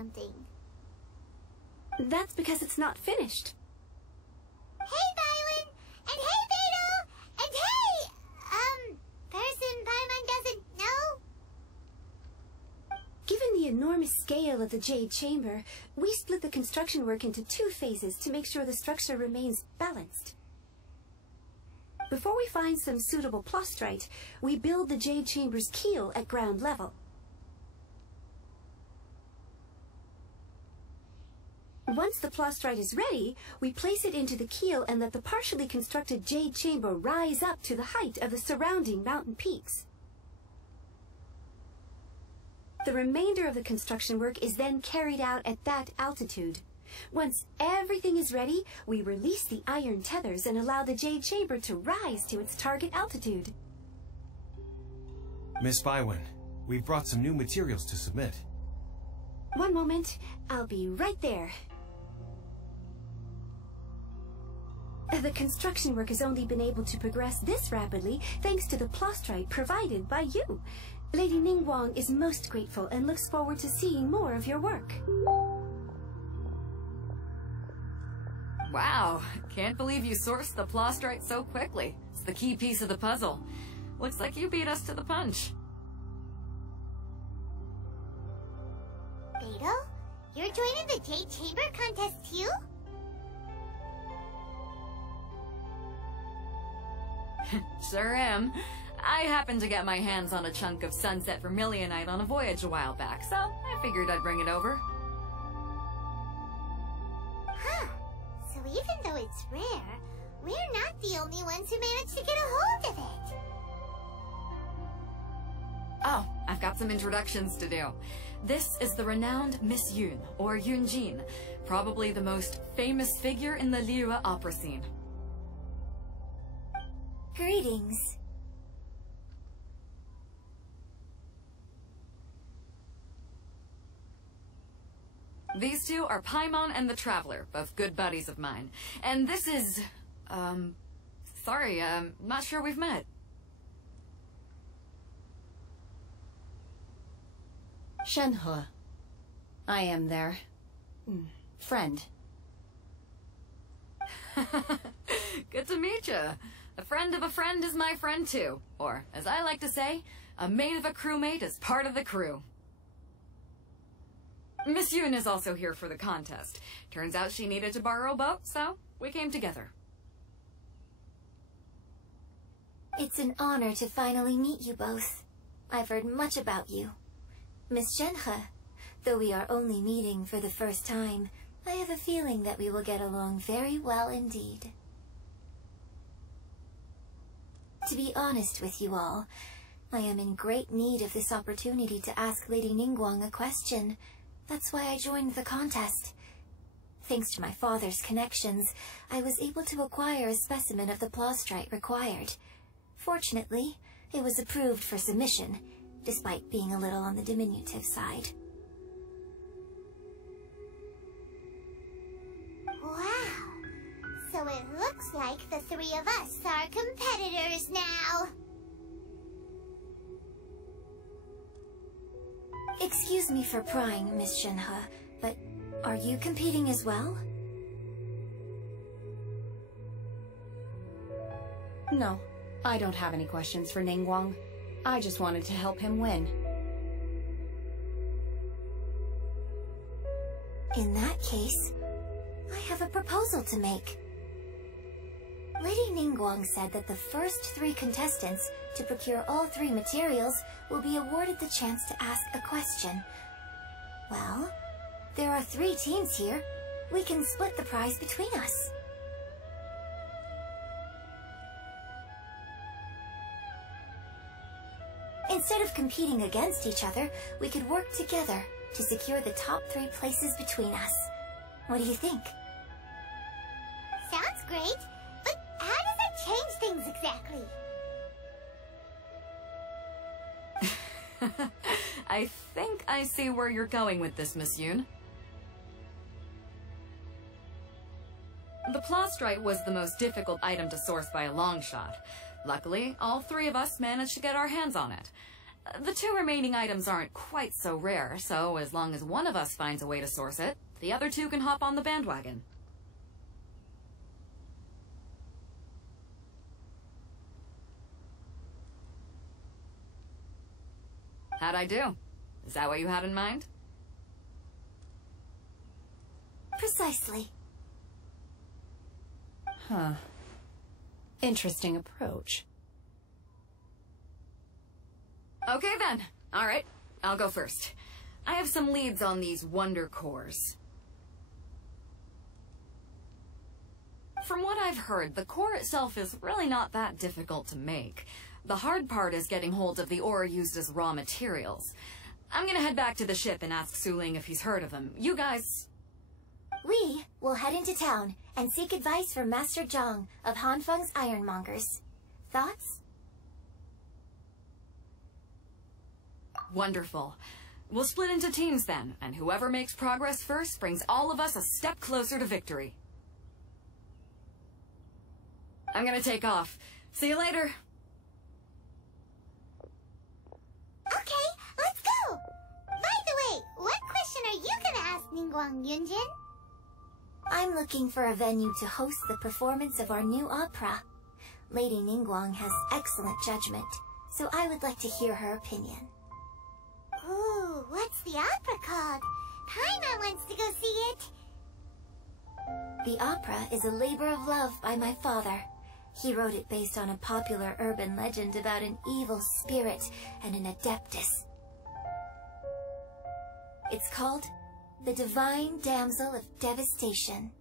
something. That's because it's not finished. Hey, Violin! And hey, vidoe! And hey! Person Paimon doesn't know? Given the enormous scale of the Jade Chamber, we split the construction work into 2 phases to make sure the structure remains balanced. Before we find some suitable plastrite, we build the Jade Chamber's keel at ground level. Once the plastrite is ready, we place it into the keel and let the partially constructed Jade Chamber rise up to the height of the surrounding mountain peaks. The remainder of the construction work is then carried out at that altitude. Once everything is ready, we release the iron tethers and allow the Jade Chamber to rise to its target altitude. Miss Bywin, we've brought some new materials to submit. One moment, I'll be right there. The construction work has only been able to progress this rapidly thanks to the plastrite provided by you. Lady Ningguang is most grateful and looks forward to seeing more of your work. Wow, can't believe you sourced the plastrite so quickly. It's the key piece of the puzzle. Looks like you beat us to the punch. Vidoe? You're joining the Jade Chamber contest too? Sure am. I happened to get my hands on a chunk of sunset vermilionite on a voyage a while back, so I figured I'd bring it over. Huh. So even though it's rare, we're not the only ones who managed to get a hold of it. Oh, I've got some introductions to do. This is the renowned Miss Yun, or Yun Jin, probably the most famous figure in the Liyue opera scene. Greetings. These two are Paimon and the Traveler, both good buddies of mine. And this is... sorry, not sure we've met. Shenhe. I am their... friend. Good to meet you. A friend of a friend is my friend too. Or, as I like to say, a mate of a crewmate is part of the crew. Miss Yun is also here for the contest. Turns out she needed to borrow a boat, so we came together. It's an honor to finally meet you both. I've heard much about you. Miss Shenhe, though we are only meeting for the first time, I have a feeling that we will get along very well indeed. To be honest with you all, I am in great need of this opportunity to ask Lady Ningguang a question. That's why I joined the contest. Thanks to my father's connections, I was able to acquire a specimen of the plastrite required. Fortunately, it was approved for submission, despite being a little on the diminutive side. Wow! So it looks like the 3 of us are competitors now! Excuse me for prying, Miss Shenhe, but are you competing as well? No, I don't have any questions for Ningguang. I just wanted to help him win. In that case, I have a proposal to make. Lady Ningguang said that the first 3 contestants to procure all 3 materials will be awarded the chance to ask a question. Well, there are 3 teams here. We can split the prize between us. Instead of competing against each other, we could work together to secure the top 3 places between us. What do you think? Sounds great, but how does that change things exactly? I think I see where you're going with this, Miss Yun. The plastrite was the most difficult item to source by a long shot. Luckily, all 3 of us managed to get our hands on it. The 2 remaining items aren't quite so rare, so as long as one of us finds a way to source it, the other 2 can hop on the bandwagon. How'd I do? Is that what you had in mind? Precisely. Huh. Interesting approach. Okay then. Alright, I'll go first. I have some leads on these wonder cores. From what I've heard, the core itself is really not that difficult to make. The hard part is getting hold of the ore used as raw materials. I'm gonna head back to the ship and ask Su Ling if he's heard of them. You guys... We will head into town and seek advice from Master Zhang of Hanfeng's Ironmongers. Thoughts? Wonderful. We'll split into teams then, and whoever makes progress first brings all of us a step closer to victory. I'm gonna take off. See you later. Okay, let's go! By the way, what question are you gonna ask Ningguang, Yun Jin? I'm looking for a venue to host the performance of our new opera. Lady Ningguang has excellent judgment, so I would like to hear her opinion. Ooh, what's the opera called? Paimon wants to go see it. The opera is a labor of love by my father. He wrote it based on a popular urban legend about an evil spirit and an adeptus. It's called The Divine Damsel of Devastation.